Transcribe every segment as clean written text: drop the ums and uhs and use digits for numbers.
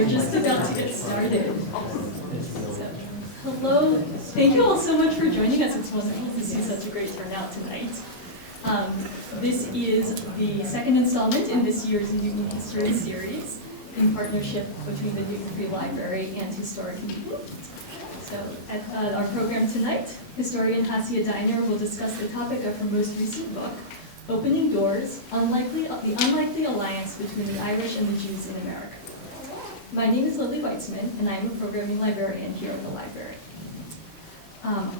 We're just about to get started. So, hello, thank you all so much for joining us. It's wonderful to see such a great turnout tonight. This is the second installment in this year's Newton History series in partnership between the Newton Free Library and Historic Newton. So at our program tonight, historian Hasia Diner will discuss the topic of her most recent book, Opening Doors, the Unlikely Alliance Between the Irish and the Jews in America. My name is Lily Weitzman, and I'm a programming librarian here at the library.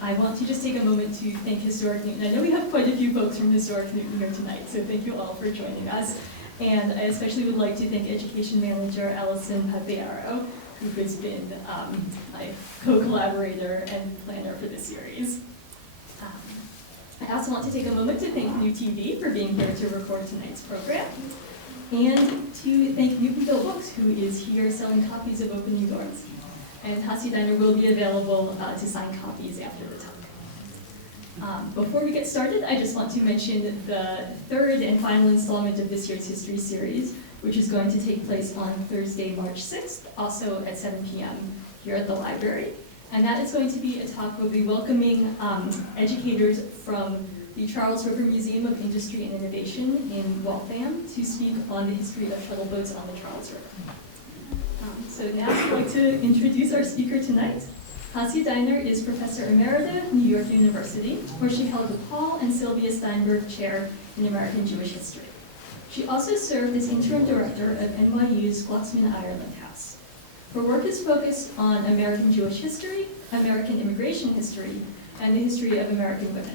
I want to just take a moment to thank Historic Newton. I know we have quite a few folks from Historic Newton here tonight, so thank you all for joining us. And I especially would like to thank Education Manager Allison Papiaro, who has been my co-collaborator and planner for this series. I also want to take a moment to thank NewTV for being here to record tonight's program, and to thank Newtonville Books, who is here selling copies of Opening Doors. And Hasia Diner will be available to sign copies after the talk. Before we get started, I just want to mention the third and final installment of this year's history series, which is going to take place on Thursday, March 6th, also at 7 p.m. here at the library. And that is going to be a talk we'll be welcoming educators from the Charles River Museum of Industry and Innovation in Waltham to speak on the history of shuttle boats on the Charles River. So now I'd like to introduce our speaker tonight. Hasia Diner is Professor Emerita, New York University, where she held the Paul and Sylvia Steinberg Chair in American Jewish History. She also served as interim director of NYU's Glucksman Ireland House. Her work is focused on American Jewish history, American immigration history, and the history of American women.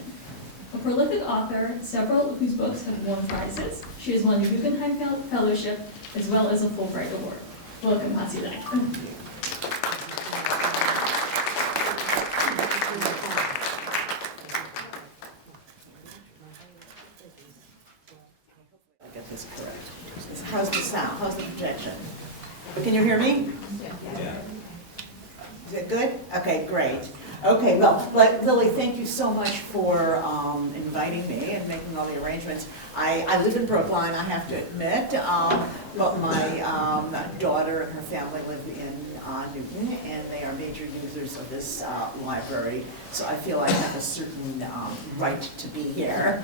A prolific author, several of whose books have won prizes, she has won the Guggenheim Fellowship as well as a Fulbright Award. Welcome, Hasia Diner. I get this correct. How's the sound? How's the projection? Can you hear me? Yeah. Is it good? Okay, great. Okay, well, Lily, thank you so much for inviting me and making all the arrangements. I live in Brookline, I have to admit, but my daughter and her family live in Newton, and they are major users of this library, so I feel I have a certain right to be here.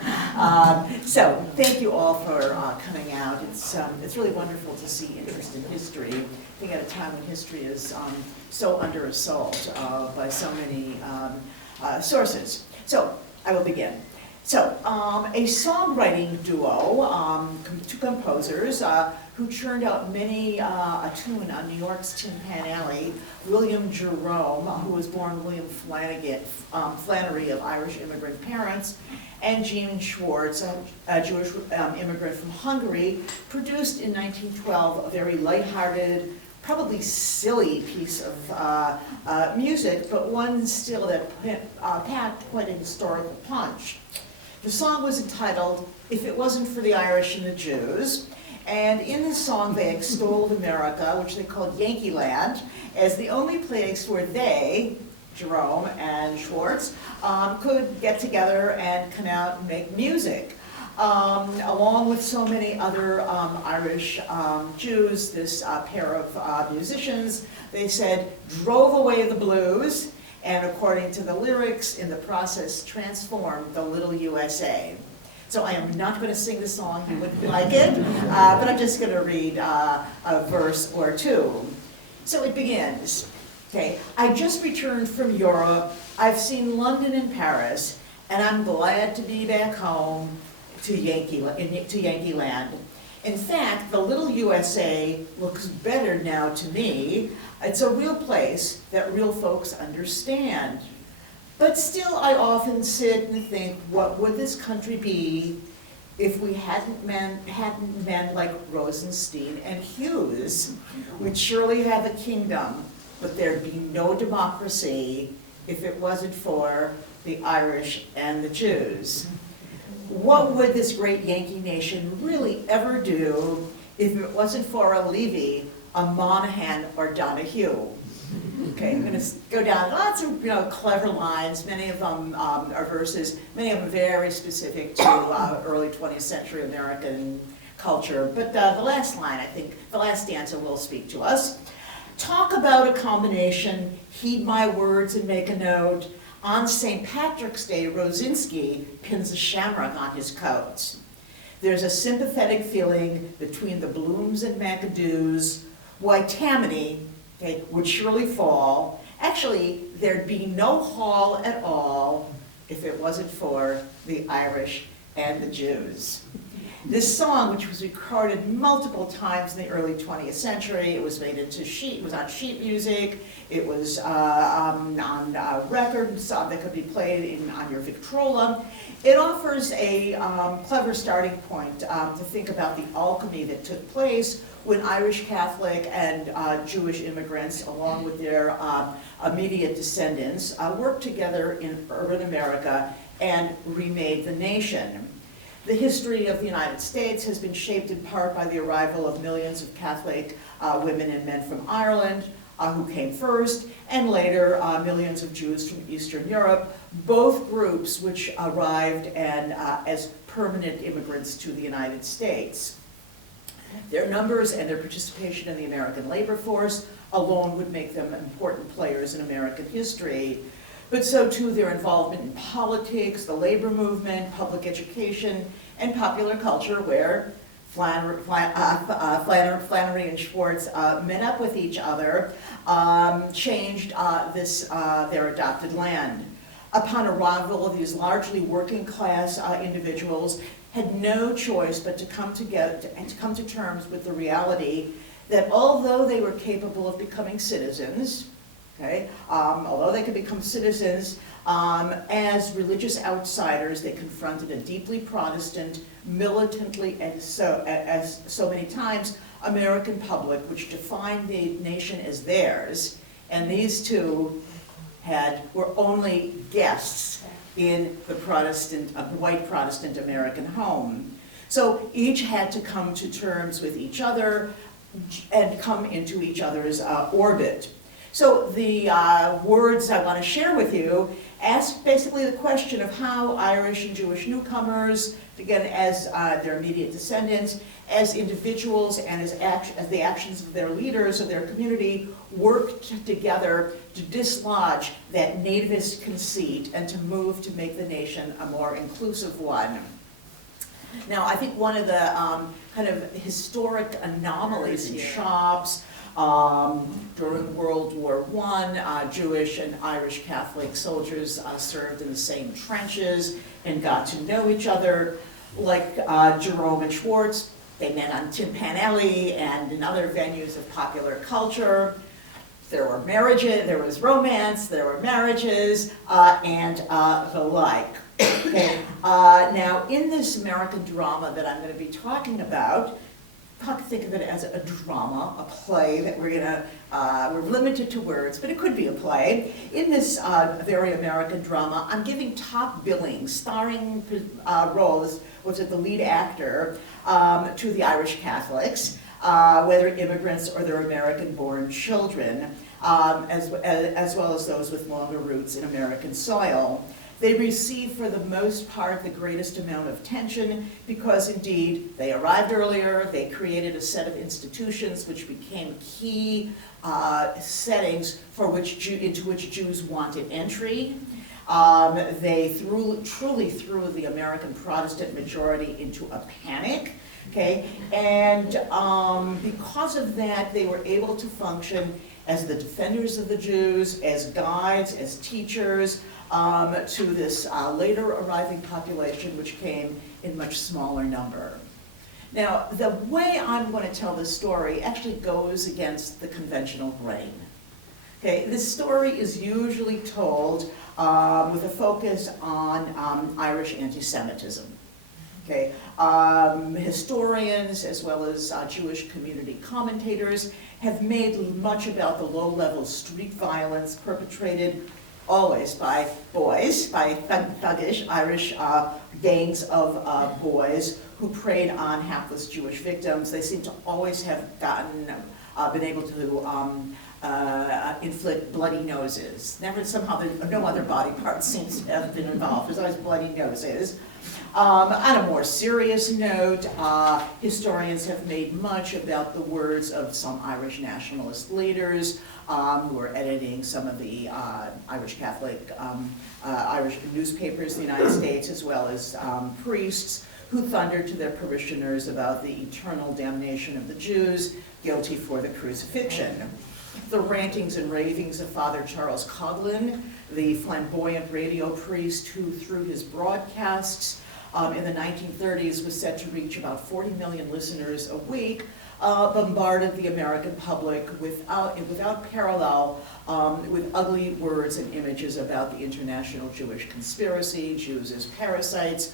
So thank you all for coming out. It's really wonderful to see interest in history. I think at a time when history is so under assault by so many sources. So I will begin. So a songwriting duo, two composers who churned out many a tune on New York's Tin Pan Alley, William Jerome, who was born William Flannery of Irish immigrant parents, and Jean Schwartz, a Jewish immigrant from Hungary, produced in 1912 a very lighthearted, probably silly piece of music, but one still that packed quite a historical punch. The song was entitled, If It Wasn't for the Irish and the Jews, and in the song they extolled America, which they called Yankee Land, as the only place where they, Jerome and Schwartz, could get together and come out and make music. Along with so many other Irish Jews, this pair of musicians, they said, drove away the blues, and according to the lyrics, in the process, transformed the little USA. So I am not going to sing the song, you wouldn't like it, but I'm just going to read a verse or two. So it begins. Okay, I just returned from Europe, I've seen London and Paris, and I'm glad to be back home to Yankee Land. In fact, the little USA looks better now to me. It's a real place that real folks understand. But still, I often sit and think, what would this country be if we hadn't men like Rosenstein and Hughes? We'd surely have a kingdom, but there'd be no democracy if it wasn't for the Irish and the Jews. What would this great Yankee nation really ever do if it wasn't for a Levy, a Monahan, or Donahue? Okay, I'm going to go down lots of clever lines. Many of them are verses, many of them very specific to early 20th century American culture. But the last line, I think, the last stanza will speak to us. Talk about a combination, heed my words and make a note. On St. Patrick's Day, Rosinski pins a shamrock on his coat. There's a sympathetic feeling between the blooms and McAdoo's. Why Tammany, okay, would surely fall. Actually, there'd be no hall at all if it wasn't for the Irish and the Jews. This song, which was recorded multiple times in the early 20th century, it was made into sheet, it was on sheet music, it was on records that could be played on your Victrola. It offers a clever starting point to think about the alchemy that took place when Irish Catholic and Jewish immigrants, along with their immediate descendants, worked together in urban America and remade the nation. The history of the United States has been shaped in part by the arrival of millions of Catholic women and men from Ireland, who came first, and later millions of Jews from Eastern Europe, both groups which arrived and, as permanent immigrants to the United States. Their numbers and their participation in the American labor force alone would make them important players in American history. But so too their involvement in politics, the labor movement, public education, and popular culture, where Flannery and Schwartz met up with each other, changed their adopted land. Upon arrival, these largely working class individuals had no choice but to come together and to come to terms with the reality that although they were capable of becoming citizens, okay, although they could become citizens, as religious outsiders, they confronted a deeply Protestant, militantly, as so many times, American public, which defined the nation as theirs, and these two were only guests in the white Protestant American home. So each had to come to terms with each other and come into each other's orbit. So the words I want to share with you ask basically the question of how Irish and Jewish newcomers, again as their immediate descendants, as individuals and as the actions of their leaders of their community worked together to dislodge that nativist conceit and to move to make the nation a more inclusive one. Now, I think one of the kind of historic anomalies in shops during World War I, Jewish and Irish Catholic soldiers served in the same trenches and got to know each other. Like Jerome and Schwartz, they met on Tin Pan Alley and in other venues of popular culture. There were marriages, there was romance, there were marriages, and the like. Okay. Now, in this American drama that I'm going to be talking about, think of it as a drama, a play that we're limited to words, but it could be a play. In this very American drama, I'm giving top billing, starring roles, was it the lead actor, to the Irish Catholics, whether immigrants or their American-born children, as well as those with longer roots in American soil. They receive, for the most part, the greatest amount of attention because, indeed, they arrived earlier, they created a set of institutions which became key settings into which Jews wanted entry. They truly threw the American Protestant majority into a panic. Okay, and because of that, they were able to function as the defenders of the Jews, as guides, as teachers, to this later arriving population, which came in much smaller number. Now, the way I'm going to tell this story actually goes against the conventional grain. Okay, this story is usually told with a focus on Irish anti-Semitism. Okay, historians as well as Jewish community commentators have made much about the low-level street violence perpetrated always by boys, by thuggish Irish gangs of boys who preyed on hapless Jewish victims. They seem to always have been able to inflict bloody noses. Never somehow, no other body part seems to have been involved. There's always bloody noses. On a more serious note, historians have made much about the words of some Irish nationalist leaders who are editing some of the Irish Catholic, Irish newspapers in the United States, as well as priests who thundered to their parishioners about the eternal damnation of the Jews, guilty for the crucifixion. The rantings and ravings of Father Charles Coughlin, the flamboyant radio priest who, through his broadcasts in the 1930s, was said to reach about 40 million listeners a week, bombarded the American public without parallel with ugly words and images about the international Jewish conspiracy, Jews as parasites,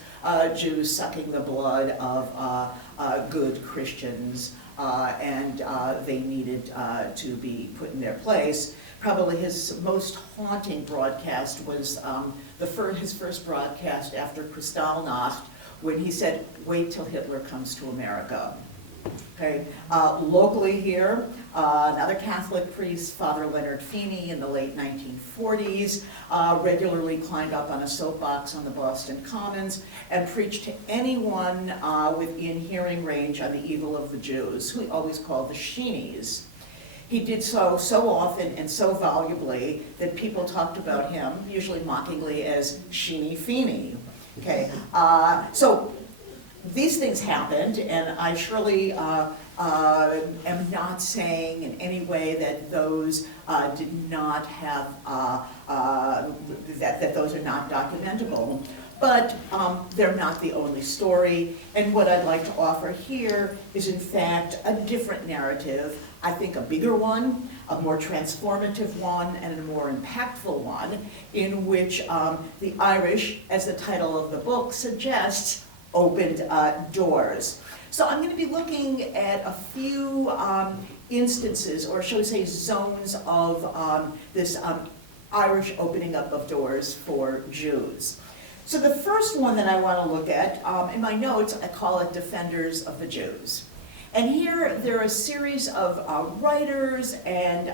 Jews sucking the blood of good Christians, and they needed to be put in their place. Probably his most haunting broadcast was his first broadcast after Kristallnacht, when he said, "Wait till Hitler comes to America." Okay. Locally here, another Catholic priest, Father Leonard Feeney, in the late 1940s, regularly climbed up on a soapbox on the Boston Commons and preached to anyone within hearing range on the evil of the Jews, who he always called the Sheenies. He did so often and so volubly that people talked about him, usually mockingly, as Sheeny Feeney. Okay, so these things happened, and I surely am not saying in any way that those did not have that those are not documentable. But they're not the only story, and what I'd like to offer here is in fact a different narrative, I think a bigger one, a more transformative one, and a more impactful one, in which the Irish, as the title of the book suggests, opened doors. So I'm going to be looking at a few instances, or shall we say zones of this Irish opening up of doors for Jews. So the first one that I want to look at, in my notes, I call it Defenders of the Jews. And here there are a series of writers and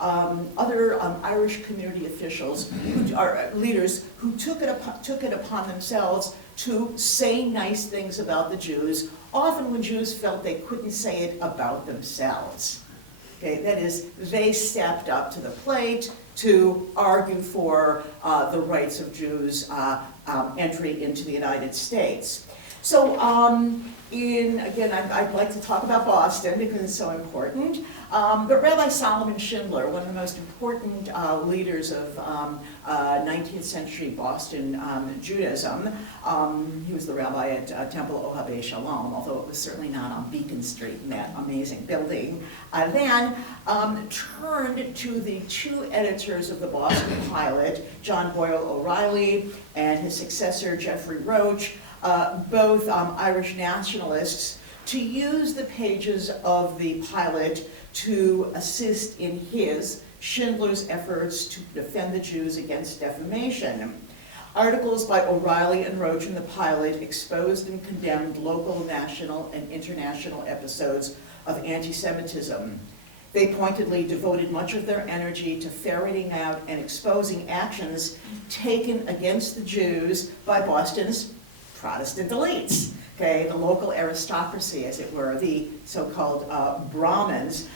other Irish community officials, who are leaders, who took it upon themselves to say nice things about the Jews, often when Jews felt they couldn't say it about themselves. Okay, that is, they stepped up to the plate to argue for the rights of Jews' entry into the United States. So again, I'd like to talk about Boston because it's so important, but Rabbi Solomon Schindler, one of the most important leaders of 19th century Boston Judaism, he was the rabbi at Temple Ohabe Shalom, although it was certainly not on Beacon Street in that amazing building, then turned to the two editors of the Boston Pilot, John Boyle O'Reilly and his successor, Jeffrey Roach, both Irish nationalists, to use the pages of the Pilot to assist in Schindler's efforts to defend the Jews against defamation. Articles by O'Reilly and Roach in the Pilot exposed and condemned local, national, and international episodes of anti-Semitism. They pointedly devoted much of their energy to ferreting out and exposing actions taken against the Jews by Boston's Protestant elites, okay, the local aristocracy, as it were, the so-called Brahmins,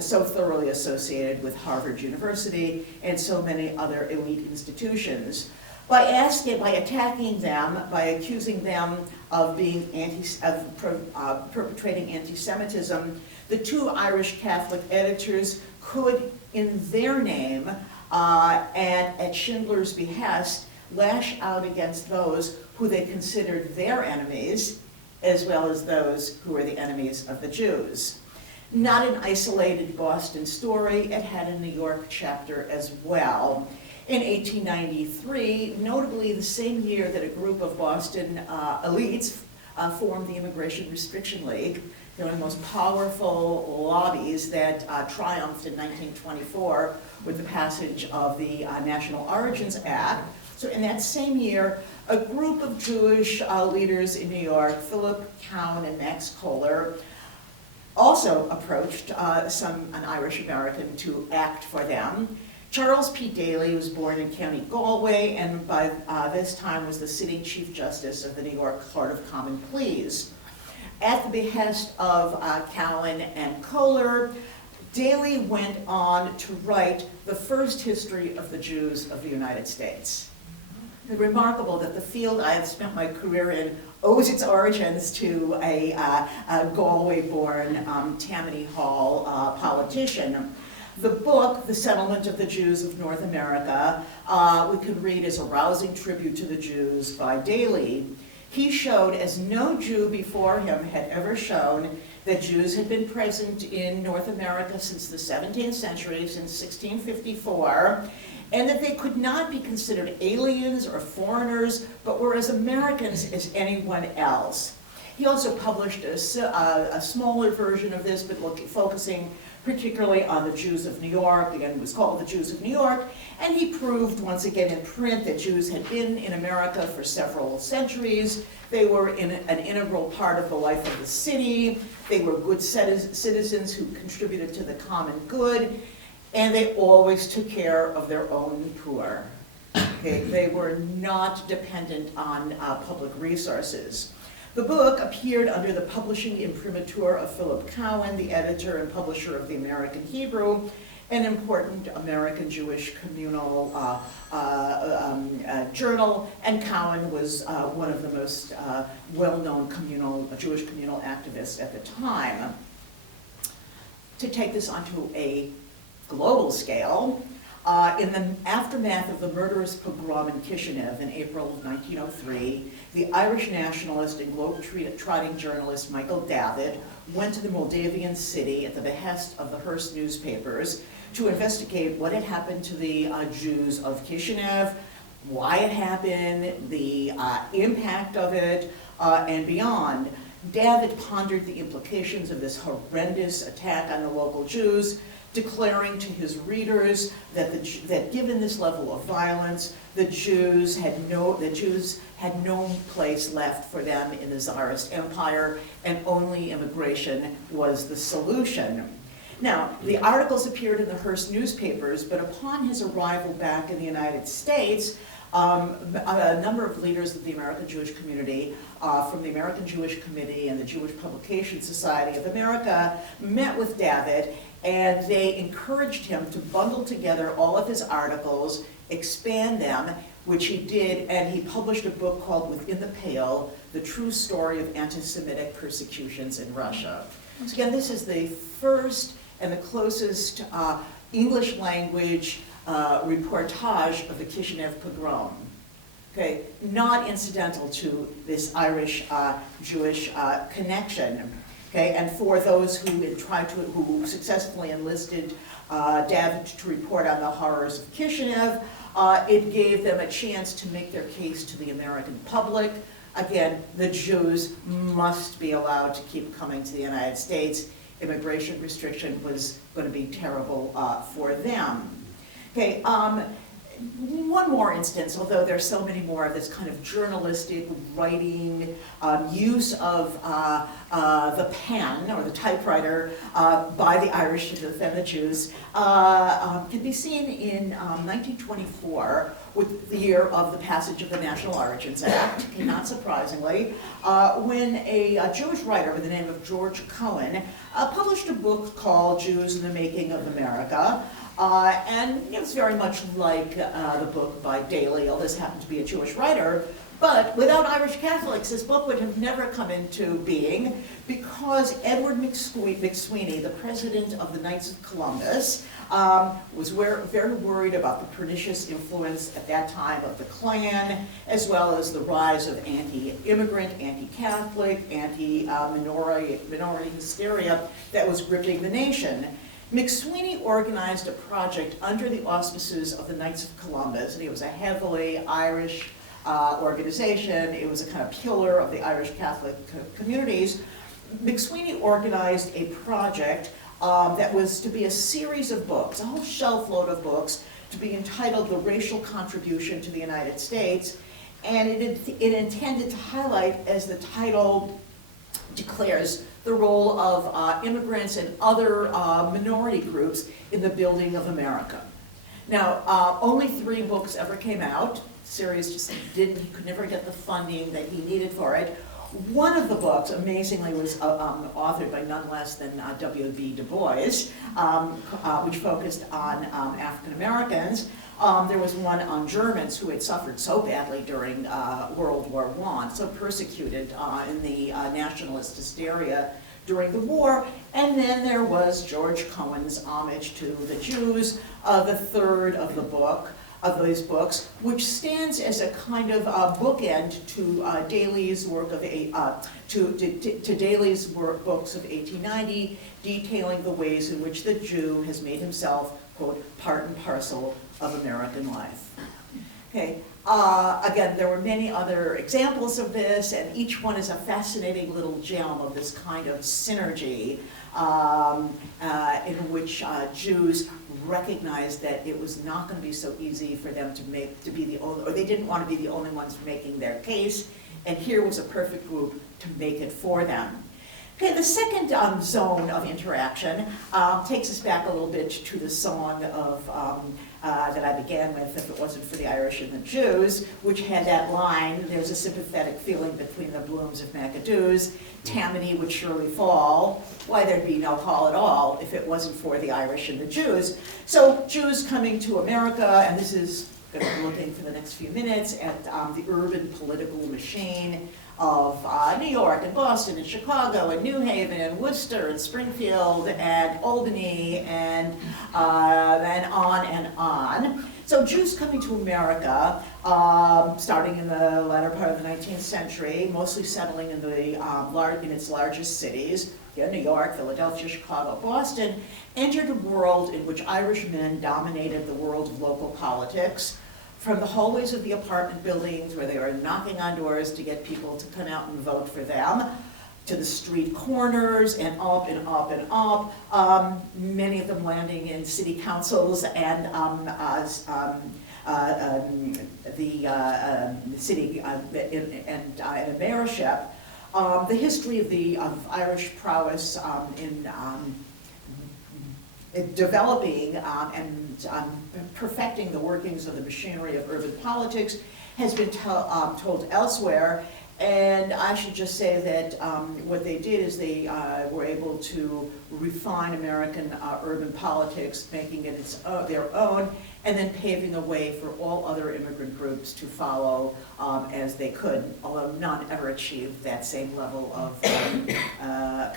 so thoroughly associated with Harvard University and so many other elite institutions. By attacking them, by accusing them of perpetrating anti-Semitism, the two Irish Catholic editors could, in their name and at Schindler's behest, lash out against those who they considered their enemies, as well as those who were the enemies of the Jews. Not an isolated Boston story, it had a New York chapter as well. In 1893, notably the same year that a group of Boston elites formed the Immigration Restriction League, one of the most powerful lobbies that triumphed in 1924 with the passage of the National Origins Act. So in that same year, a group of Jewish leaders in New York, Philip Cowan and Max Kohler, also approached an Irish American to act for them. Charles P. Daly was born in County Galway, and by this time was the sitting Chief Justice of the New York Court of Common Pleas. At the behest of Cowan and Kohler, Daly went on to write the first history of the Jews of the United States. It's remarkable that the field I have spent my career in owes its origins to a Galway-born Tammany Hall politician. The book, The Settlement of the Jews of North America, we can read as a rousing tribute to the Jews by Daly. He showed, as no Jew before him had ever shown, that Jews had been present in North America since the 17th century, since 1654, and that they could not be considered aliens or foreigners, but were as Americans as anyone else. He also published a smaller version of this, but focusing particularly on the Jews of New York. Again, it was called The Jews of New York, and he proved once again in print that Jews had been in America for several centuries. They were an integral part of the life of the city. They were good citizens who contributed to the common good, and they always took care of their own poor. Okay? They were not dependent on public resources. The book appeared under the publishing imprimatur of Philip Cowan, the editor and publisher of the American Hebrew, an important American Jewish communal journal, and Cowan was one of the most well-known Jewish communal activists at the time. To take this onto a global scale, in the aftermath of the murderous pogrom in Kishinev in April of 1903, the Irish nationalist and globe-trotting journalist Michael Davitt went to the Moldavian city at the behest of the Hearst newspapers to investigate what had happened to the Jews of Kishinev, why it happened, the impact of it, and beyond. Davitt pondered the implications of this horrendous attack on the local Jews, declaring to his readers that given this level of violence, the Jews had no place left for them in the Tsarist Empire, and only immigration was the solution. Now, the articles appeared in the Hearst newspapers, but upon his arrival back in the United States, a number of leaders of the American Jewish community from the American Jewish Committee and the Jewish Publication Society of America met with Davitt, and they encouraged him to bundle together all of his articles, expand them, which he did, and he published a book called Within the Pale, The True Story of Anti-Semitic Persecutions in Russia. So again, this is the first and the closest English language reportage of the Kishinev pogrom. Okay, not incidental to this Irish Jewish connection. Okay, and for those who successfully enlisted Davitt to report on the horrors of Kishinev, it gave them a chance to make their case to the American public. Again, the Jews must be allowed to keep coming to the United States. Immigration restriction was going to be terrible for them. Okay, one more instance, although there's so many more of this kind of journalistic writing, use of the pen or the typewriter by the Irish to defend the Jews, can be seen in 1924 with the year of the passage of the National Origins Act, okay, not surprisingly, when a Jewish writer by the name of George Cohen published a book called Jews in the Making of America. And it was very much like the book by Daly, although this happened to be a Jewish writer. But without Irish Catholics, this book would have never come into being because Edward McSweeney, the president of the Knights of Columbus, was very worried about the pernicious influence at that time of the Klan, as well as the rise of anti-immigrant, anti-Catholic, anti-minority hysteria that was gripping the nation. McSweeney organized a project under the auspices of the Knights of Columbus, and it was a heavily Irish organization. It was a kind of pillar of the Irish Catholic communities. McSweeney organized a project that was to be a series of books, a whole shelf load of books, to be entitled The Racial Contribution to the United States, and it intended to highlight, as the title declares, the role of immigrants and other minority groups in the building of America. Now, only 3 books ever came out. Series just didn't, he could never get the funding that he needed for it. One of the books, amazingly, was authored by none less than W.B. Du Bois, which focused on African Americans. There was one on Germans who had suffered so badly during World War I, so persecuted in the nationalist hysteria during the war. And then there was George Cohen's homage to the Jews, the third of the book, of those books, which stands as a kind of bookend to Daly's work of Daly's books of 1890, detailing the ways in which the Jew has made himself, quote, part and parcel of American life. Okay. Again, there were many other examples of this, and each one is a fascinating little gem of this kind of synergy in which Jews recognized that it was not going to be so easy for them to be the only, or they didn't want to be the only ones making their case, and here was a perfect group to make it for them. Okay, the second zone of interaction takes us back a little bit to the song of that I began with, If It Wasn't for the Irish and the Jews, which had that line, there's a sympathetic feeling between the blooms of McAdoo's, Tammany would surely fall, why there'd be no call at all if it wasn't for the Irish and the Jews. So Jews coming to America, and this is going to be looking for the next few minutes at the urban political machine of New York and Boston and Chicago and New Haven and Worcester and Springfield and Albany and on and on. So Jews coming to America, starting in the latter part of the 19th century, mostly settling in in its largest cities, New York, Philadelphia, Chicago, Boston, entered a world in which Irishmen dominated the world of local politics. From the hallways of the apartment buildings where they were knocking on doors to get people to come out and vote for them, to the street corners and up and up and up, many of them landing in city councils and the city and a mayorship. The history of Irish prowess in developing and perfecting the workings of the machinery of urban politics has been told elsewhere. And I should just say that what they did is they were able to refine American urban politics, making it their own, and then paving a way for all other immigrant groups to follow as they could, although none ever achieved that same level of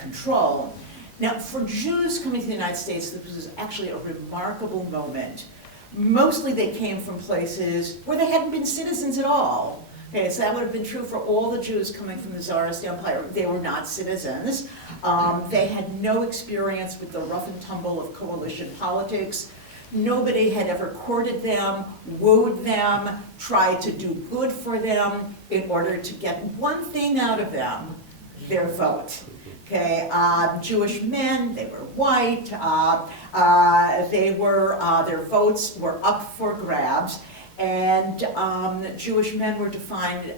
control. Now, for Jews coming to the United States, this was actually a remarkable moment. Mostly they came from places where they hadn't been citizens at all. Okay, so that would have been true for all the Jews coming from the Tsarist Empire. They were not citizens. They had no experience with the rough and tumble of coalition politics. Nobody had ever courted them, wooed them, tried to do good for them in order to get one thing out of them, their vote. Okay, Jewish men, they were white, their votes were up for grabs, and Jewish men were defined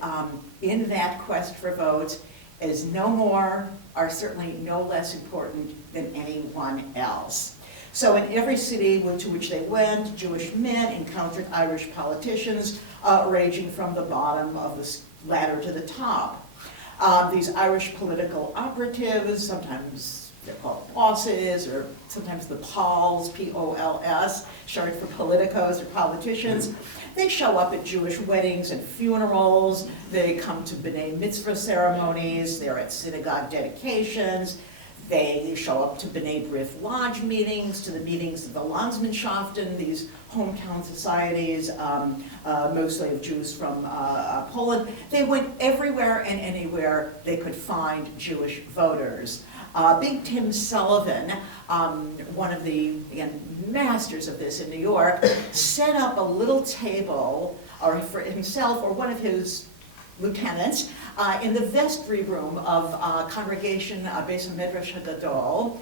in that quest for votes as no more, or certainly no less important than anyone else. So in every city to which they went, Jewish men encountered Irish politicians ranging from the bottom of the ladder to the top. These Irish political operatives, sometimes they're called bosses, or sometimes the Pols, P-O-L-S, short for politicos or politicians. They show up at Jewish weddings and funerals. They come to B'nai Mitzvah ceremonies. They're at synagogue dedications. They show up to B'nai B'rith Lodge meetings, to the meetings of the Landsmannschaften, these hometown societies, mostly of Jews from Poland. They went everywhere and anywhere they could find Jewish voters. Big Tim Sullivan, one of the, again, masters of this in New York, set up a little table, or for himself or one of his lieutenants, in the vestry room of Congregation Beis HaMidrash HaGadol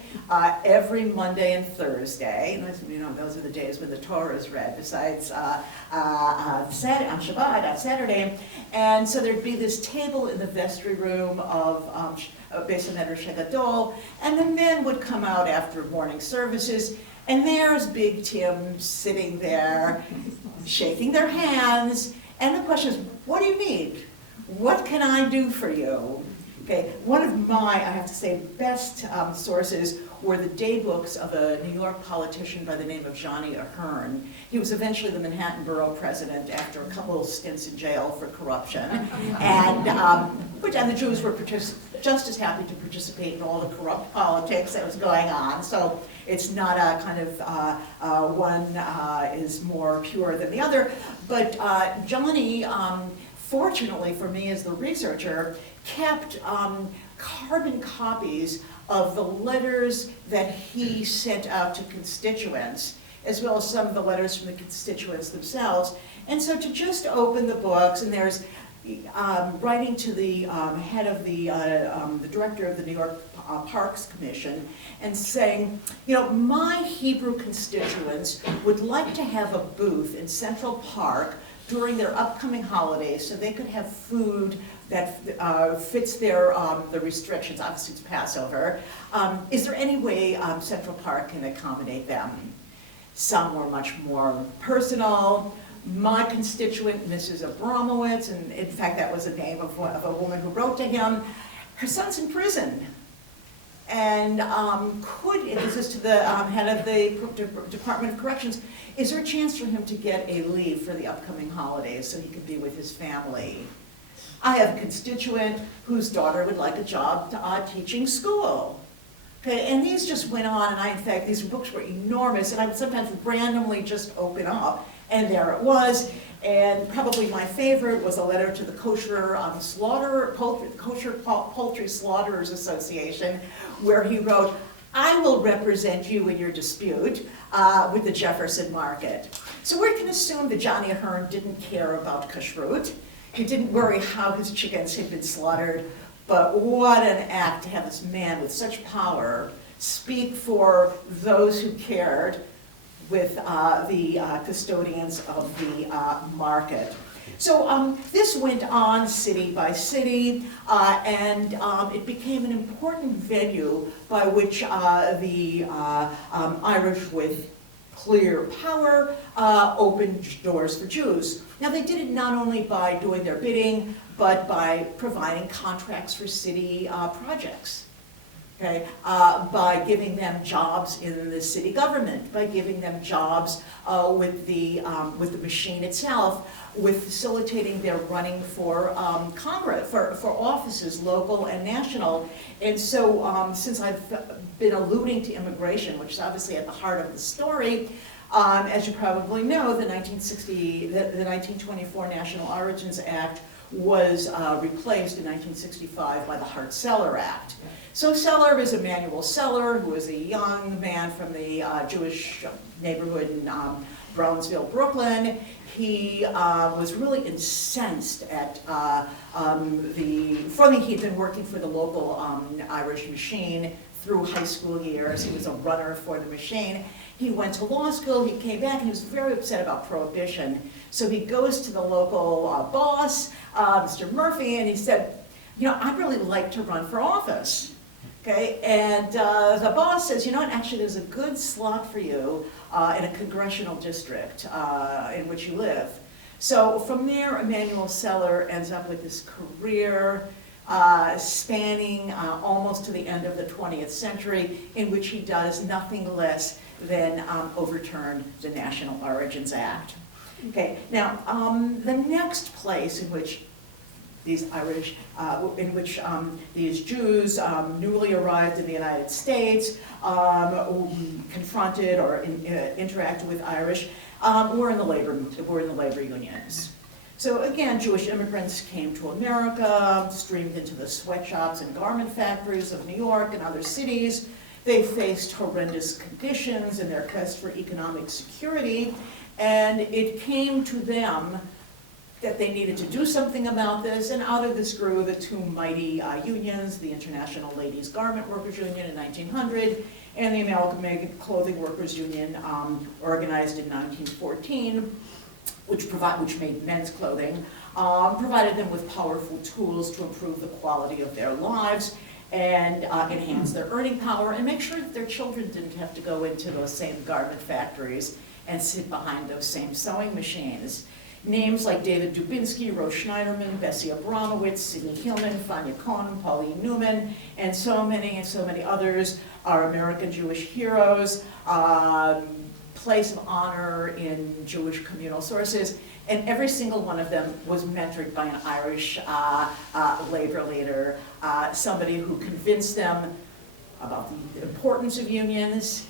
every Monday and Thursday. And you know, those are the days when the Torah is read, besides on Shabbat, on Saturday. And so there'd be this table in the vestry room of Beis HaMidrash HaGadol, and the men would come out after morning services, And there's Big Tim sitting there, shaking their hands, and the question is, what do you need? What can I do for you? Okay, one of my, I have to say, best sources were the day books of a New York politician by the name of Johnny Ahern. He was eventually the Manhattan Borough president after a couple of stints in jail for corruption. And the Jews were just as happy to participate in all the corrupt politics that was going on. So it's not a kind of one is more pure than the other. But Johnny, fortunately for me as the researcher, kept carbon copies of the letters that he sent out to constituents, as well as some of the letters from the constituents themselves. And so to just open the books, and there's writing to the head of the director of the New York Parks Commission, and saying, you know, my Hebrew constituents would like to have a booth in Central Park during their upcoming holidays so they could have food that fits their the restrictions. Obviously it's Passover. Is there any way Central Park can accommodate them? Some were much more personal. My constituent, Mrs. Abramowitz, and in fact that was the name of a woman who wrote to him, her son's in prison. And this is to the head of the Department of Corrections, is there a chance for him to get a leave for the upcoming holidays so he could be with his family? I have a constituent whose daughter would like a job teaching school. Okay, and these just went on, and in fact, these books were enormous, and I would sometimes randomly just open up, and there it was. And probably my favorite was a letter to the Kosher Poultry Slaughterers Association, where he wrote, I will represent you in your dispute with the Jefferson Market. So we can assume that Johnny Ahern didn't care about kashrut. He didn't worry how his chickens had been slaughtered, but what an act to have this man with such power speak for those who cared with the custodians of the market. So this went on city by city, and it became an important venue by which the Irish with clear power opened doors for Jews. Now they did it not only by doing their bidding, but by providing contracts for city projects. Okay, by giving them jobs in the city government, by giving them jobs with the machine itself, with facilitating their running for Congress, for offices, local and national. And so since I've been alluding to immigration, which is obviously at the heart of the story, as you probably know, the 1924 National Origins Act was replaced in 1965 by the Hart-Celler Act. So Celler is Emanuel Celler, who was a young man from the Jewish neighborhood in Brownsville, Brooklyn. He was really incensed at he'd been working for the local Irish machine through high school years. He was a runner for the machine. He went to law school, he came back, and he was very upset about prohibition. So he goes to the local boss, Mr. Murphy, and he said, you know, I'd really like to run for office. Okay, and the boss says, you know what, actually there's a good slot for you in a congressional district in which you live. So from there, Emanuel Celler ends up with this career spanning almost to the end of the 20th century, in which he does nothing less than overturn the National Origins Act. Okay, now the next place in which these Irish, these Jews newly arrived in the United States, confronted or interacted with Irish, were in the labor unions. So again, Jewish immigrants came to America, streamed into the sweatshops and garment factories of New York and other cities. They faced horrendous conditions in their quest for economic security, and it came to them that they needed to do something about this, and out of this grew the two mighty unions, the International Ladies Garment Workers Union in 1900, and the Amalgamated Clothing Workers Union, organized in 1914, which made men's clothing, provided them with powerful tools to improve the quality of their lives. and enhance their earning power and make sure that their children didn't have to go into those same garment factories and sit behind those same sewing machines. Names like David Dubinsky, Rose Schneiderman, Bessie Abramowitz, Sidney Hillman, Fania Cohn, Pauline Newman, and so many others are American Jewish heroes, place of honor in Jewish communal sources, and every single one of them was mentored by an Irish labor leader, somebody who convinced them about the importance of unions,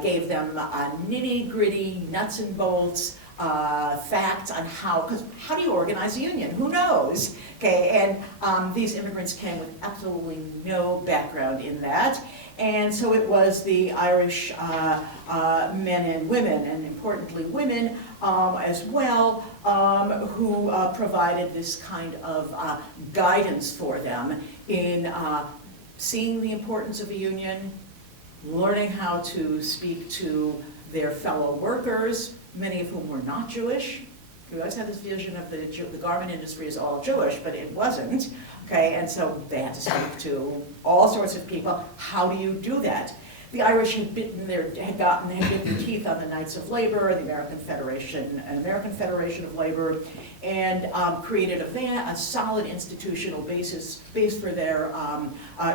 gave them nitty-gritty, nuts and bolts, facts on because how do you organize a union? Who knows? Okay, and these immigrants came with absolutely no background in that. And so it was the Irish men and women, and importantly women as well, who provided this kind of guidance for them in seeing the importance of a union, learning how to speak to their fellow workers, many of whom were not Jewish. We always had this vision of the garment industry as all Jewish, but it wasn't. Okay, and so they had to speak to all sorts of people. How do you do that? The Irish had bitten their teeth on the Knights of Labor, the American Federation of Labor, and created a solid institutional base for their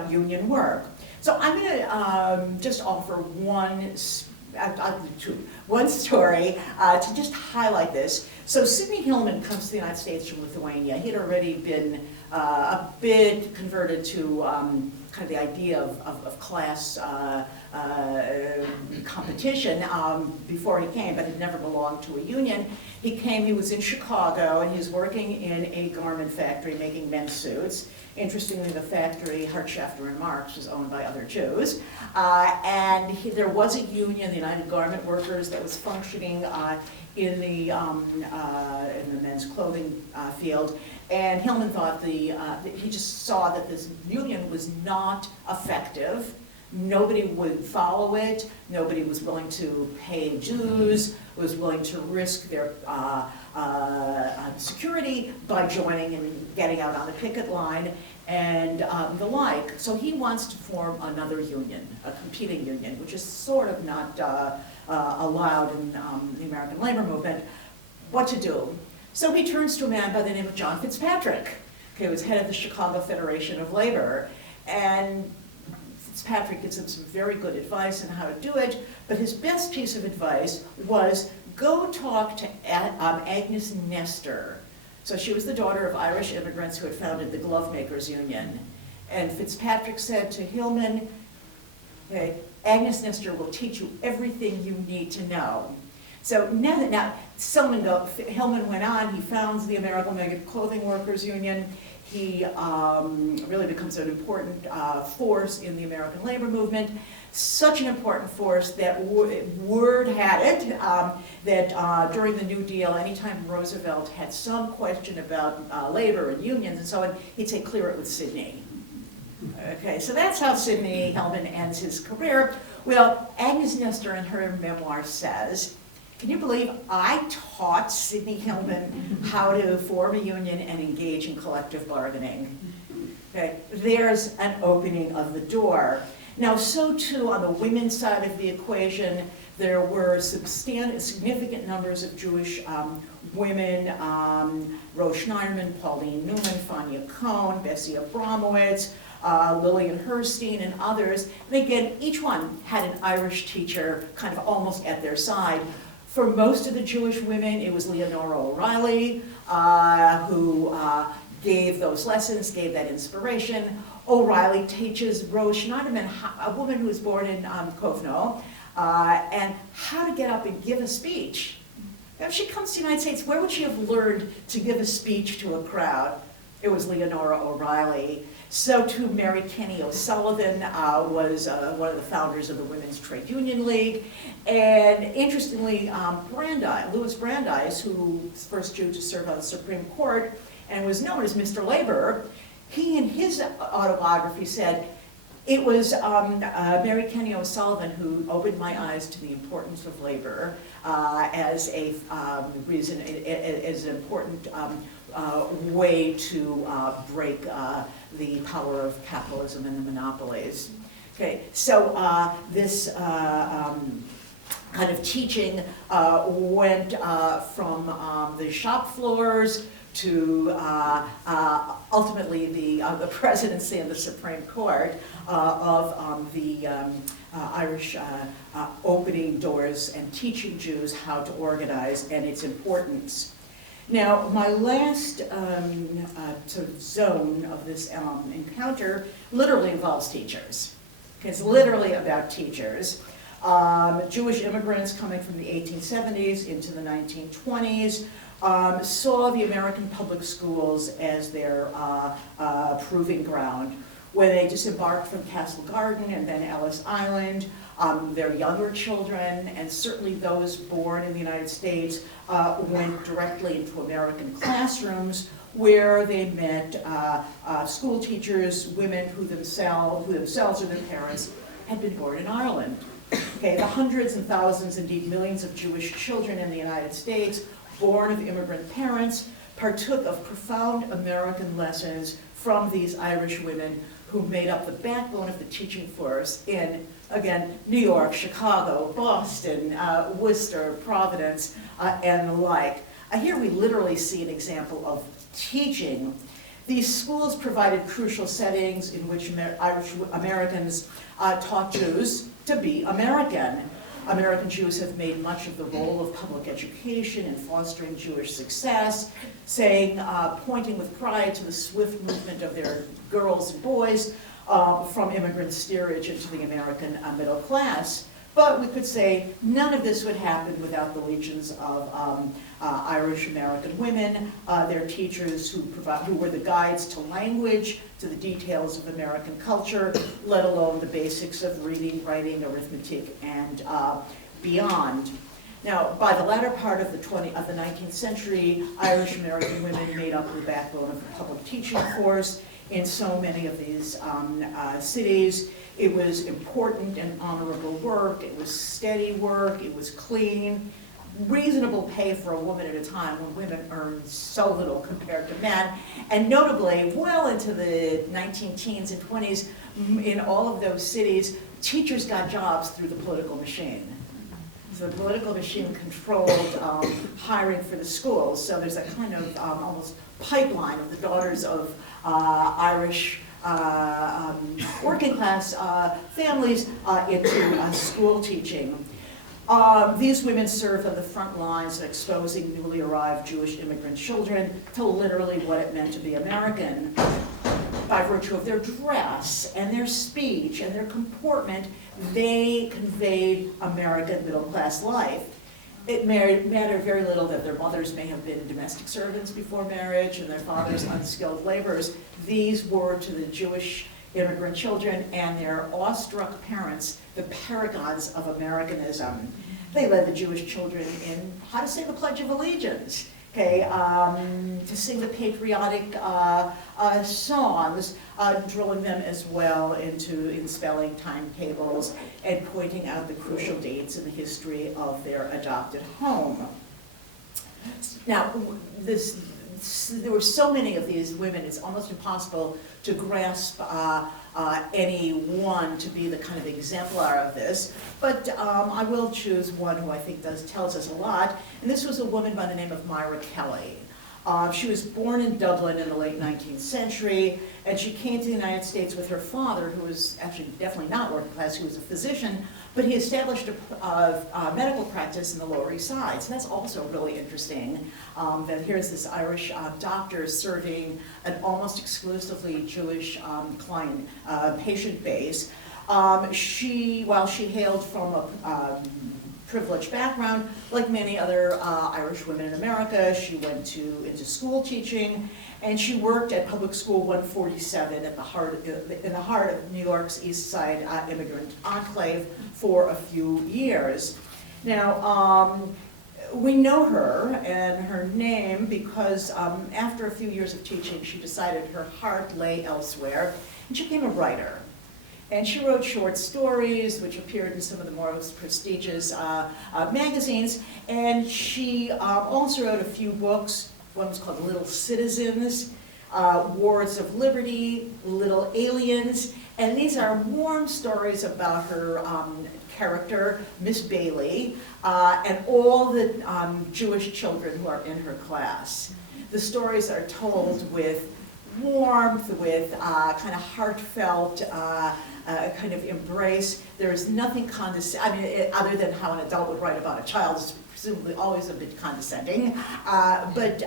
union work. So I'm going to just offer one story to just highlight this. So Sidney Hillman comes to the United States from Lithuania. He'd already been a bit converted to kind of the idea of class competition before he came, but had never belonged to a union. He was in Chicago, and he was working in a garment factory making men's suits. Interestingly, the factory, Hartschafter and Marx, was owned by other Jews. And there was a union, the United Garment Workers, that was functioning in the men's clothing field. And Hillman thought he just saw that this union was not effective. Nobody would follow it. Nobody was willing to pay dues, was willing to risk their security by joining and getting out on the picket line and the like. So he wants to form another union, a competing union, which is sort of not allowed in the American labor movement. What to do? So he turns to a man by the name of John Fitzpatrick, who was head of the Chicago Federation of Labor. And Fitzpatrick gives him some very good advice on how to do it, but his best piece of advice was go talk to Agnes Nestor. So she was the daughter of Irish immigrants who had founded the Glove Makers Union. And Fitzpatrick said to Hillman, okay, Agnes Nestor will teach you everything you need to know. So now Hillman went on, he founds the American Clothing Workers Union. He really becomes an important force in the American labor movement. Such an important force that word had it that during the New Deal, anytime Roosevelt had some question about labor and unions and so on, he'd say, clear it with Sidney. Okay, so that's how Sidney Hillman ends his career. Well, Agnes Nestor in her memoir says, can you believe I taught Sidney Hillman how to form a union and engage in collective bargaining? Okay, there's an opening of the door. Now, so too on the women's side of the equation, there were significant numbers of Jewish women, Rose Schneiderman, Pauline Newman, Fania Cohn, Bessie Abramowitz, Lillian Herstein, and others. And again, each one had an Irish teacher kind of almost at their side. For most of the Jewish women, it was Leonora O'Reilly who gave those lessons, gave that inspiration. O'Reilly teaches Rose Schneiderman, a woman who was born in Kovno, and how to get up and give a speech. If she comes to the United States, where would she have learned to give a speech to a crowd? It was Leonora O'Reilly. So too, Mary Kenny O'Sullivan was one of the founders of the Women's Trade Union League. And interestingly, Louis Brandeis, who was the first Jew to serve on the Supreme Court and was known as Mr. Labor, he in his autobiography said, It was Mary Kenny O'Sullivan who opened my eyes to the importance of labor as a reason, as an important way to break the power of capitalism and the monopolies. Okay, so this kind of teaching went from the shop floors to ultimately the presidency and the Supreme Court of the Irish opening doors and teaching Jews how to organize and its importance. Now, my last sort of zone of this encounter literally involves teachers. It's literally about teachers. Jewish immigrants coming from the 1870s into the 1920s saw the American public schools as their proving ground. When they disembarked from Castle Garden and then Ellis Island, their younger children, and certainly those born in the United States, went directly into American classrooms where they met school teachers, women who themselves or their parents had been born in Ireland. Okay, the hundreds and thousands, indeed millions of Jewish children in the United States, born of immigrant parents, partook of profound American lessons from these Irish women who made up the backbone of the teaching force in, again, New York, Chicago, Boston, Worcester, Providence, and the like. Here we literally see an example of teaching. These schools provided crucial settings in which Irish Americans taught Jews to be American. American Jews have made much of the role of public education in fostering Jewish success, saying, pointing with pride to the swift movement of their girls and boys from immigrant steerage into the American middle class. But we could say none of this would happen without the legions of Irish American women, their teachers who were the guides to language, to the details of American culture, let alone the basics of reading, writing, arithmetic, and beyond. Now, by the latter part of the 19th century, Irish American women made up the backbone of the public teaching force in so many of these cities. It was important and honorable work, it was steady work, it was clean, reasonable pay for a woman at a time when women earned so little compared to men. And notably, well into the 19-teens and 20s, in all of those cities, teachers got jobs through the political machine. So the political machine controlled hiring for the schools. So there's a kind of almost pipeline of the daughters of Irish working class families into school teaching. These women served on the front lines of exposing newly arrived Jewish immigrant children to literally what it meant to be American. By virtue of their dress and their speech and their comportment, they conveyed American middle class life. It mattered very little that their mothers may have been domestic servants before marriage and their fathers unskilled laborers. These were to the Jewish immigrant children and their awestruck parents the paragons of Americanism. They led the Jewish children in how to sing the Pledge of Allegiance, okay, to sing the patriotic songs, drilling them as well in spelling timetables and pointing out the crucial dates in the history of their adopted home. Now, there were so many of these women, it's almost impossible to grasp any one to be the kind of exemplar of this, but I will choose one who I think tells us a lot, and this was a woman by the name of Myra Kelly. She was born in Dublin in the late 19th century, and she came to the United States with her father, who was actually definitely not working class, who was a physician, but he established a medical practice in the Lower East Side. So that's also really interesting, that here's this Irish doctor serving an almost exclusively Jewish patient base. While she hailed from a privileged background, like many other Irish women in America, she went into school teaching, and she worked at Public School 147 in the heart of New York's East Side immigrant enclave for a few years. Now, we know her and her name because after a few years of teaching, she decided her heart lay elsewhere, and she became a writer. And she wrote short stories, which appeared in some of the most prestigious magazines. And she also wrote a few books. One was called Little Citizens, Wars of Liberty, Little Aliens. And these are warm stories about her character, Miss Bailey, and all the Jewish children who are in her class. The stories are told with warmth, with kind of heartfelt kind of embrace. There is nothing condescending, I mean, other than how an adult would write about a child, it's presumably always a bit condescending, but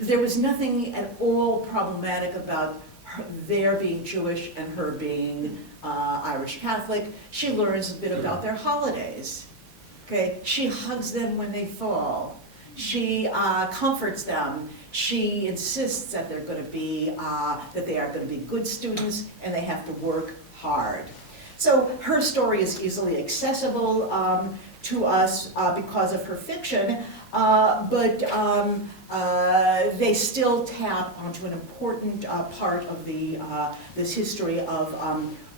there was nothing at all problematic about their being Jewish and her being Irish Catholic. She learns a bit about their holidays. Okay, she hugs them when they fall. She comforts them. She insists that they're going to be that they are going to be good students and they have to work hard. So her story is easily accessible to us because of her fiction, but they still tap onto an important part of this history of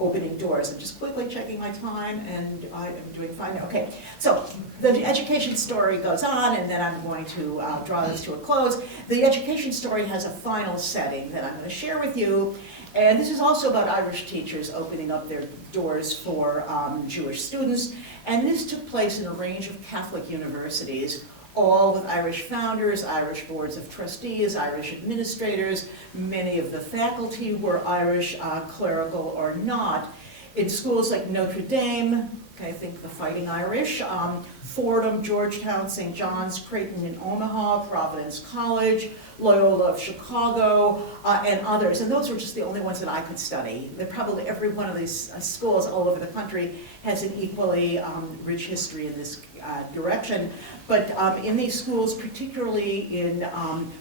opening doors. I'm just quickly checking my time, and I am doing fine. Okay, so the education story goes on, and then I'm going to draw this to a close. The education story has a final setting that I'm going to share with you, and this is also about Irish teachers opening up their doors for Jewish students, and this took place in a range of Catholic universities, all with Irish founders, Irish boards of trustees, Irish administrators. Many of the faculty were Irish, clerical or not. In schools like Notre Dame, okay, I think the Fighting Irish, Fordham, Georgetown, St. John's, Creighton in Omaha, Providence College, Loyola of Chicago, and others. And those were just the only ones that I could study. Probably every one of these schools all over the country has an equally rich history in this direction. But in these schools, particularly in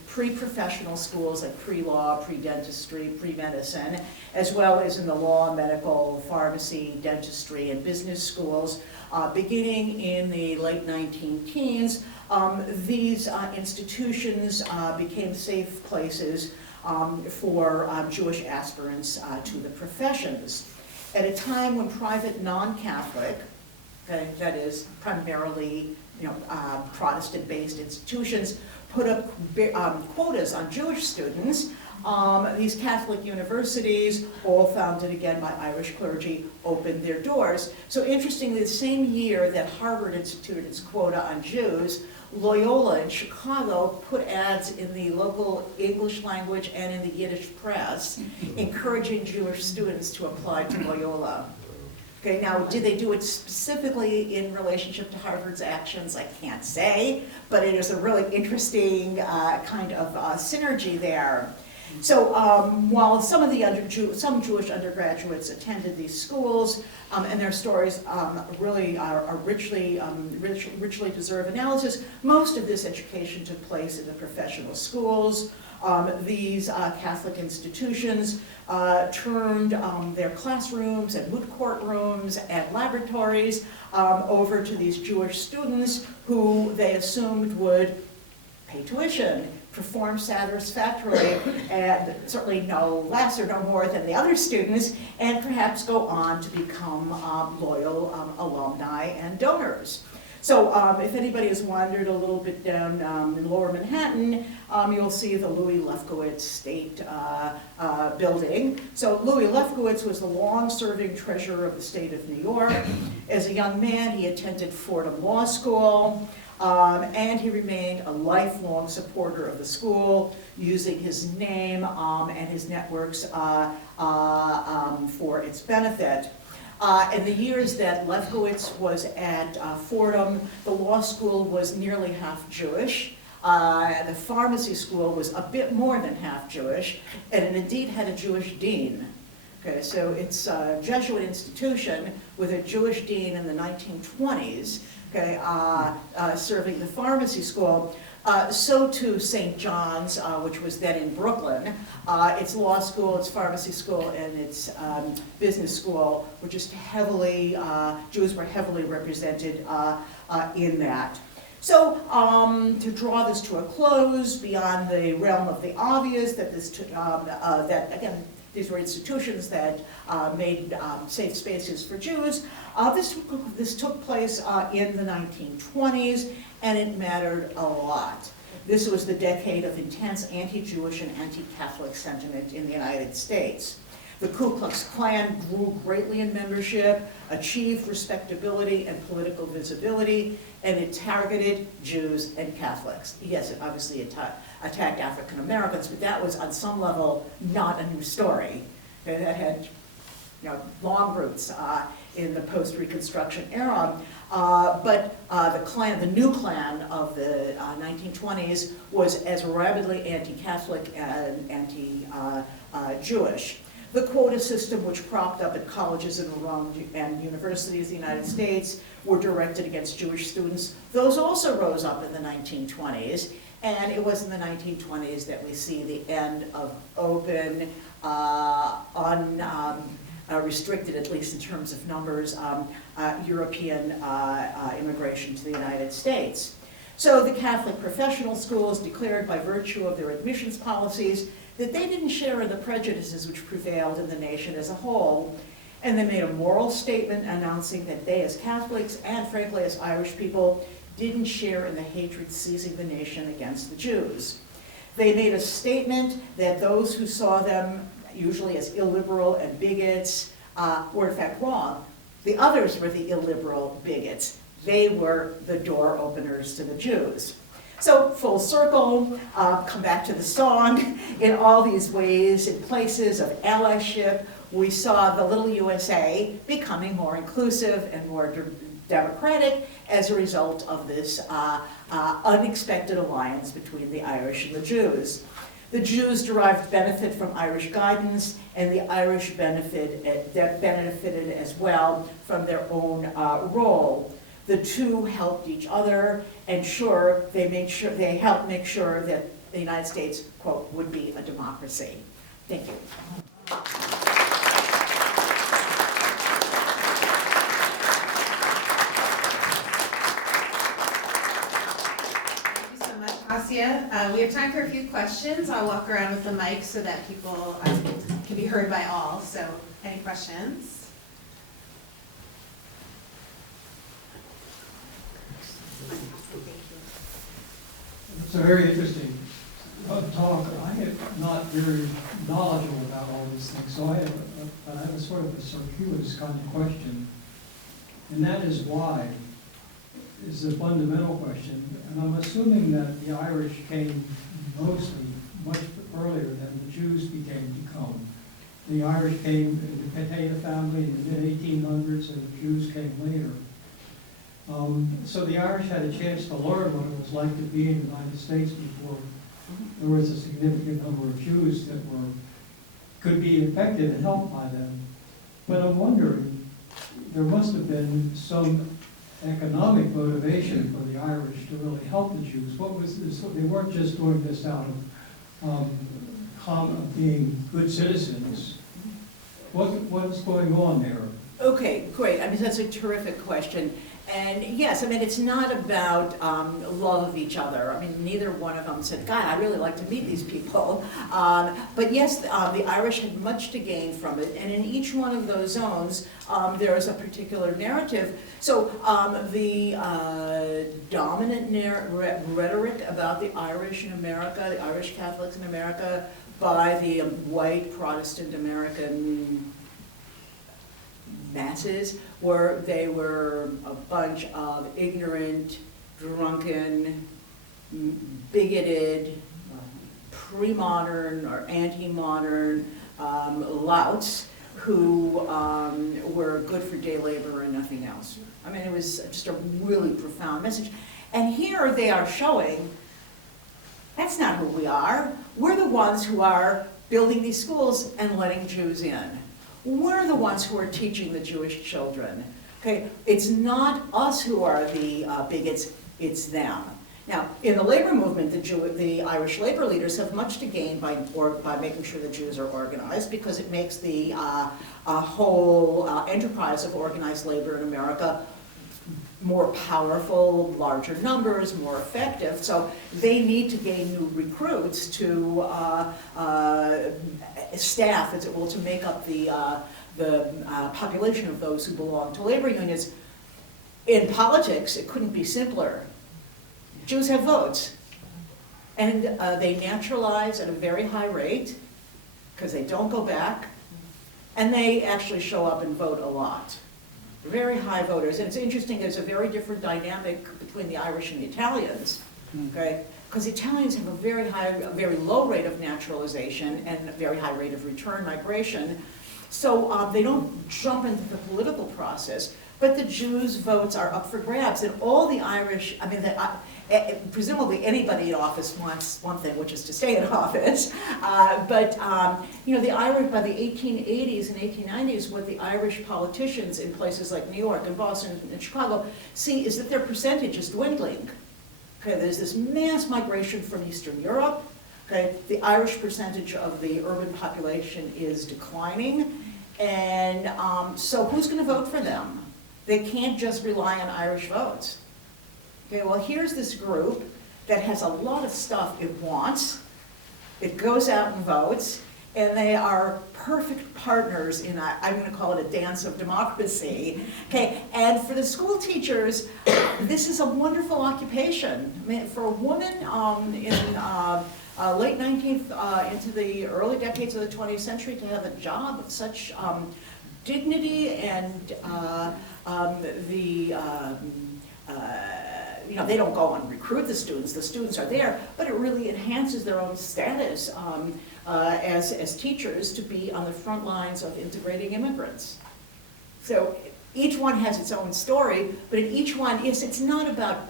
pre-professional schools like pre-law, pre-dentistry, pre-medicine, as well as in the law, medical, pharmacy, dentistry, and business schools, beginning in the late 19-teens, these institutions became safe places for Jewish aspirants to the professions. At a time when private non-Catholic, that is primarily Protestant-based institutions, put up quotas on Jewish students, these Catholic universities, all founded again by Irish clergy, opened their doors. So interestingly, the same year that Harvard instituted its quota on Jews, Loyola in Chicago put ads in the local English language and in the Yiddish press, encouraging Jewish students to apply to Loyola. Okay, now, did they do it specifically in relationship to Harvard's actions? I can't say, but it is a really interesting kind of synergy there. So while some of the some Jewish undergraduates attended these schools, and their stories really are richly deserve analysis, most of this education took place in the professional schools. These Catholic institutions turned their classrooms and moot court rooms and laboratories over to these Jewish students who they assumed would pay tuition, perform satisfactorily, and certainly no less or no more than the other students, and perhaps go on to become loyal alumni and donors. So if anybody has wandered a little bit down in Lower Manhattan, you'll see the Louis Lefkowitz State Building. So Louis Lefkowitz was the long-serving treasurer of the state of New York. As a young man, he attended Fordham Law School, and he remained a lifelong supporter of the school, using his name and his networks for its benefit. In the years that Lefkowitz was at Fordham, the law school was nearly half Jewish. The pharmacy school was a bit more than half Jewish, and it indeed had a Jewish dean. Okay, so it's a Jesuit institution with a Jewish dean in the 1920s, okay, serving the pharmacy school. So too St. John's, which was then in Brooklyn. Its law school, its pharmacy school, and its business school were just heavily, Jews were heavily represented in that. So to draw this to a close, beyond the realm of the obvious, that this, that again, These were institutions that made safe spaces for Jews. This took place in the 1920s, and it mattered a lot. This was the decade of intense anti-Jewish and anti-Catholic sentiment in the United States. The Ku Klux Klan grew greatly in membership, achieved respectability and political visibility, and it targeted Jews and Catholics. Yes, it obviously attacked African Americans, but that was on some level not a new story. That had long roots in the post-Reconstruction era. But the new Klan of the 1920s was as rabidly anti-Catholic and anti-Jewish. The quota system, which propped up at colleges and universities in the United States, were directed against Jewish students. Those also rose up in the 1920s, and it was in the 1920s that we see the end of open, restricted, at least in terms of numbers, European immigration to the United States. So the Catholic professional schools declared by virtue of their admissions policies that they didn't share in the prejudices which prevailed in the nation as a whole, and they made a moral statement announcing that they as Catholics, and frankly as Irish people, didn't share in the hatred seizing the nation against the Jews. They made a statement that those who saw them usually as illiberal and bigots were in fact wrong. The others were the illiberal bigots. They were the door openers to the Jews. So full circle, come back to the song, in all these ways, in places of allyship, we saw the little USA becoming more inclusive and more democratic as a result of this unexpected alliance between the Irish and the Jews. The Jews derived benefit from Irish guidance, and the Irish benefited as well from their own role. The two helped each other, and they helped make sure that the United States, quote, would be a democracy. Thank you. Hasia. We have time for a few questions. I'll walk around with the mic so that people can be heard by all. So, any questions? It's a very interesting talk. I am not very knowledgeable about all these things, so I have a sort of a circuitous kind of question, and that is why is the fundamental question. And I'm assuming that the Irish came mostly much earlier than the Jews became to come. The Irish came in the Catena family in the mid-1800s, and the Jews came later. So the Irish had a chance to learn what it was like to be in the United States before there was a significant number of Jews that could be affected and helped by them. But I'm wondering, there must have been some economic motivation for the Irish to really help the Jews. What was this? They weren't just doing this out of being good citizens. What's going on there? Okay, great. I mean, that's a terrific question. And yes, I mean, it's not about love of each other. I mean, neither one of them said, God, I really like to meet these people. But yes, the Irish had much to gain from it. And in each one of those zones, there is a particular narrative. So the dominant rhetoric about the Irish in America, the Irish Catholics in America, by the white Protestant American masses, they were a bunch of ignorant, drunken, bigoted, pre-modern or anti-modern louts who were good for day labor and nothing else. I mean, it was just a really profound message. And here they are showing, that's not who we are. We're the ones who are building these schools and letting Jews in. We're the ones who are teaching the Jewish children. Okay, it's not us who are the bigots, it's them. Now, in the labor movement, the Irish labor leaders have much to gain by making sure the Jews are organized, because it makes the whole enterprise of organized labor in America more powerful, larger numbers, more effective. So they need to gain new recruits to staff, as it will, to make up the population of those who belong to labor unions. In politics, it couldn't be simpler. Jews have votes, and they naturalize at a very high rate because they don't go back, and they actually show up and vote a lot. Very high voters, and it's interesting, there's a very different dynamic between the Irish and the Italians, okay? Because the Italians have a very low rate of naturalization and a very high rate of return migration, so they don't jump into the political process, but the Jews' votes are up for grabs, and all the Irish, I mean, presumably anybody in office wants one thing, which is to stay in office. But the Irish, by the 1880s and 1890s, what the Irish politicians in places like New York and Boston and Chicago see is that their percentage is dwindling. Okay, there's this mass migration from Eastern Europe. Okay, the Irish percentage of the urban population is declining, and so who's going to vote for them? They can't just rely on Irish votes. Okay, well, here's this group that has a lot of stuff it wants. It goes out and votes, and they are perfect partners in I'm going to call it a dance of democracy. Okay, and for the school teachers, this is a wonderful occupation. I mean, for a woman in late 19th into the early decades of the 20th century to have a job of such dignity and they don't go and recruit the students are there, but it really enhances their own status as teachers to be on the front lines of integrating immigrants. So each one has its own story, but in each one, it's not about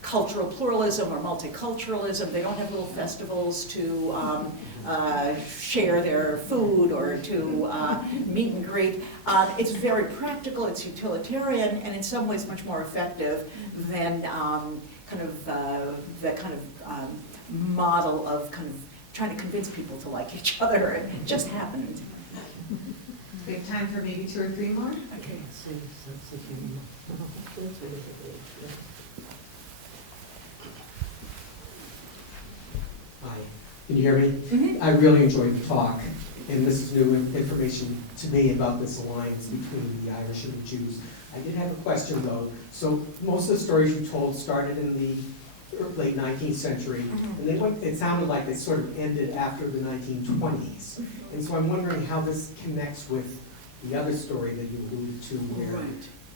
cultural pluralism or multiculturalism. They don't have little festivals to share their food or to meet and greet. It's very practical, it's utilitarian, and in some ways much more effective than that kind of model of kind of trying to convince people to like each other. It just happened. We have time for maybe 2 or 3 more. Okay. Hi, can you hear me? Mm-hmm. I really enjoyed the talk, and this is new information to me about this alliance between the Irish and the Jews. I did have a question though. So most of the stories you told started in the late 19th century, and it sounded like they sort of ended after the 1920s. And so I'm wondering how this connects with the other story that you alluded to, where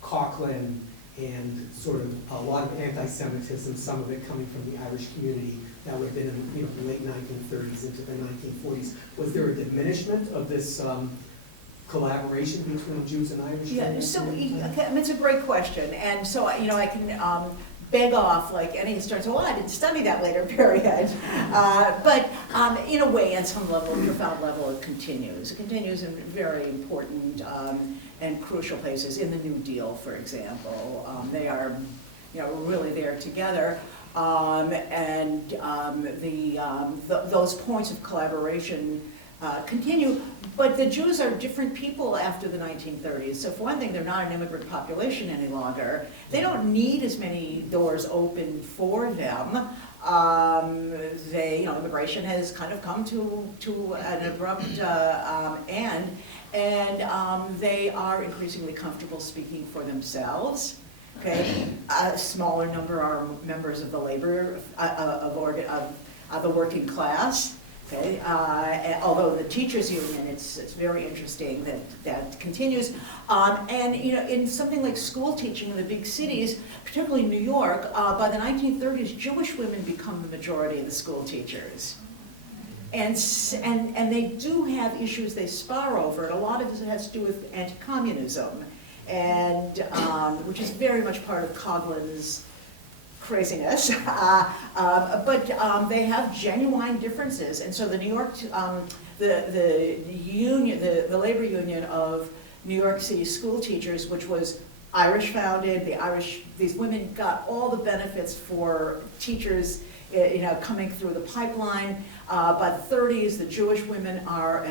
Coughlin and sort of a lot of anti-Semitism, some of it coming from the Irish community, that would have been in the late 1930s into the 1940s. Was there a diminishment of this collaboration between Jews and Irish? Yeah, so it's a great question, and so I can beg off like any historian. So, well, I didn't study that later period, but in a way, on some level, profound level, it continues. It continues in very important and crucial places. In the New Deal, for example, they are really there together. Those points of collaboration continue, but the Jews are different people after the 1930s. So for one thing, they're not an immigrant population any longer. They don't need as many doors open for them. Immigration has kind of come to an abrupt end, and they are increasingly comfortable speaking for themselves. Okay, a smaller number are members of the labor of the working class. Okay, although the teachers' union, it's very interesting that continues. And in something like school teaching in the big cities, particularly New York, by the 1930s, Jewish women become the majority of the school teachers. And they do have issues they spar over, and a lot of it has to do with anti-communism, and which is very much part of Coughlin's craziness, but they have genuine differences, and so the New York, the union, the labor union of New York City school teachers, which was Irish founded, these women got all the benefits for teachers, coming through the pipeline. By the 30s, the Jewish women are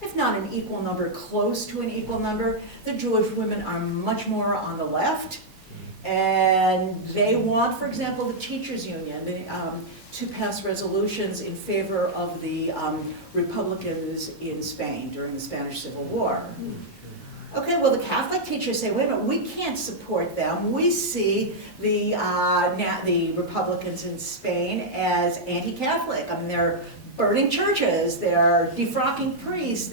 if not an equal number, close to an equal number. The Jewish women are much more on the left. And they want, for example, the teachers' union to pass resolutions in favor of the Republicans in Spain during the Spanish Civil War. Okay, well, the Catholic teachers say, wait a minute, we can't support them. We see the Republicans in Spain as anti-Catholic. I mean, they're burning churches, they're defrocking priests,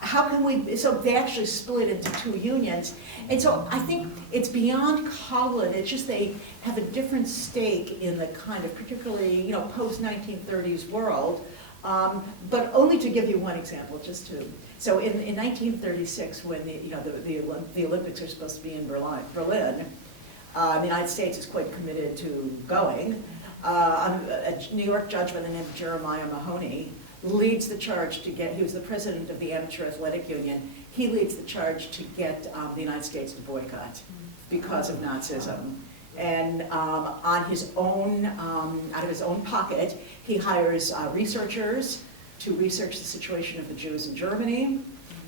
how can we, so they actually split into two unions. And so I think it's beyond Coughlin, it's just they have a different stake in the kind of particularly, post-1930s world. But only to give you one example, so in 1936, when the Olympics are supposed to be in Berlin, the United States is quite committed to going. A New York judge by the name of Jeremiah Mahoney leads the charge to get, he was the president of the Amateur Athletic Union, he leads the charge to get the United States to boycott because of Nazism. And on his own, out of his own pocket, he hires researchers to research the situation of the Jews in Germany,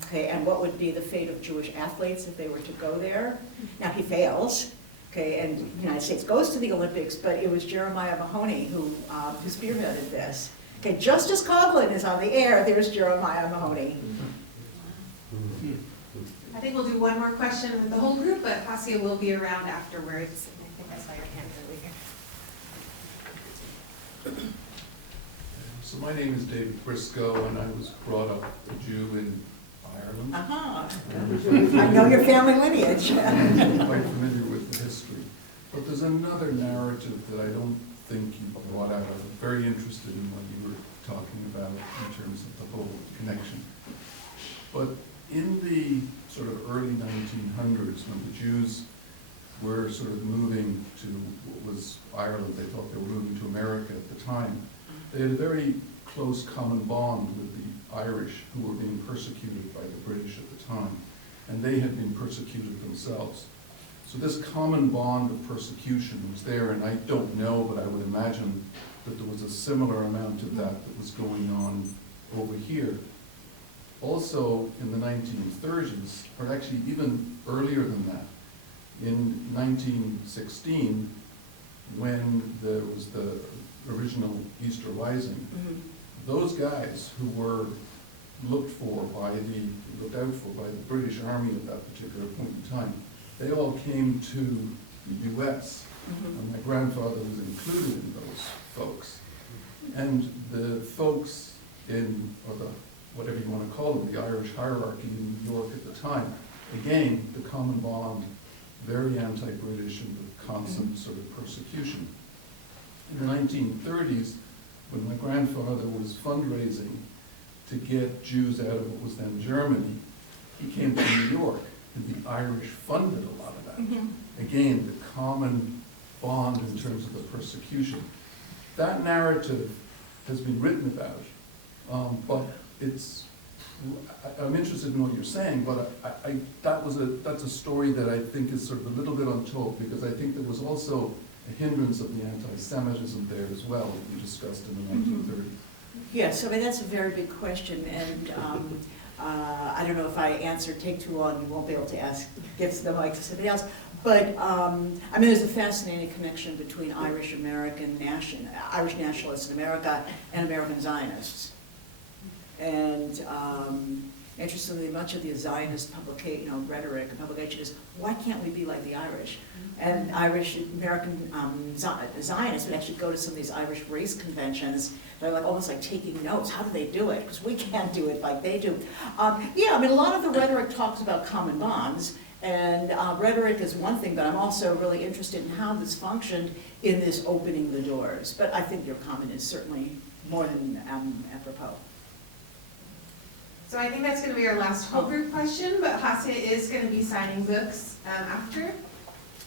okay, and what would be the fate of Jewish athletes if they were to go there. Now he fails, okay, and the United States goes to the Olympics, but it was Jeremiah Mahoney who spearheaded this. Okay, just as Coughlin is on the air, there's Jeremiah Mahoney. I think we'll do one more question with the whole group, but Hasia will be around afterwards. I think I saw your hand earlier. So my name is David Briscoe, and I was brought up a Jew in Ireland. I know your family lineage. I'm quite familiar with the history. But there's another narrative that I don't think you brought out. I'm very interested in what you were talking about in terms of the whole connection. But in the sort of early 1900s, when the Jews were sort of moving to what was Ireland, they thought they were moving to America at the time, they had a very close common bond with the Irish, who were being persecuted by the British at the time, and they had been persecuted themselves. So this common bond of persecution was there, and I don't know, but I would imagine that there was a similar amount of that was going on over here. Also, in the 1930s, or actually even earlier than that, in 1916, when there was the original Easter Rising, those guys who were looked out for by the British Army at that particular point in time, they all came to the U.S., and my grandfather was included in those folks. And the folks in, or the, whatever you want to call them, the Irish hierarchy in New York at the time, again, the common bond, very anti-British and with constant sort of persecution. In the 1930s, when my grandfather was fundraising to get Jews out of what was then Germany, he came to New York, and the Irish funded a lot of that. Again, the common bond in terms of the persecution. That narrative has been written about, but I'm interested in what you're saying, but that's a story that I think is sort of a little bit untold, because I think there was also a hindrance of the anti-Semitism there as well, that we discussed in the 1930s. Yes, I mean, that's a very big question, and I don't know if I take too long, you won't be able to give the mic to somebody else, but I mean, there's a fascinating connection between Irish nationalists in America and American Zionists. And interestingly, much of the Zionist rhetoric and publication is, why can't we be like the Irish? And American Zionists would actually go to some of these Irish race conventions. They're almost like taking notes. How do they do it? Because we can't do it like they do. Yeah, I mean, a lot of the rhetoric talks about common bonds, and rhetoric is one thing, but I'm also really interested in how this functioned in this opening the doors. But I think your comment is certainly more than apropos. So I think that's going to be our last whole group question, but Hasia is going to be signing books after.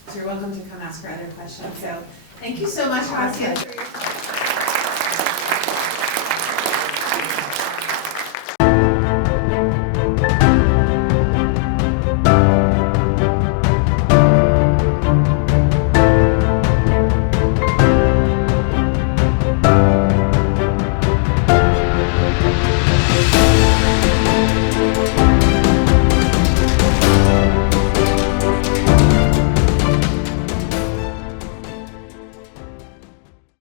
So you're welcome to come ask her other questions. So thank you so much, Hasia, for your time.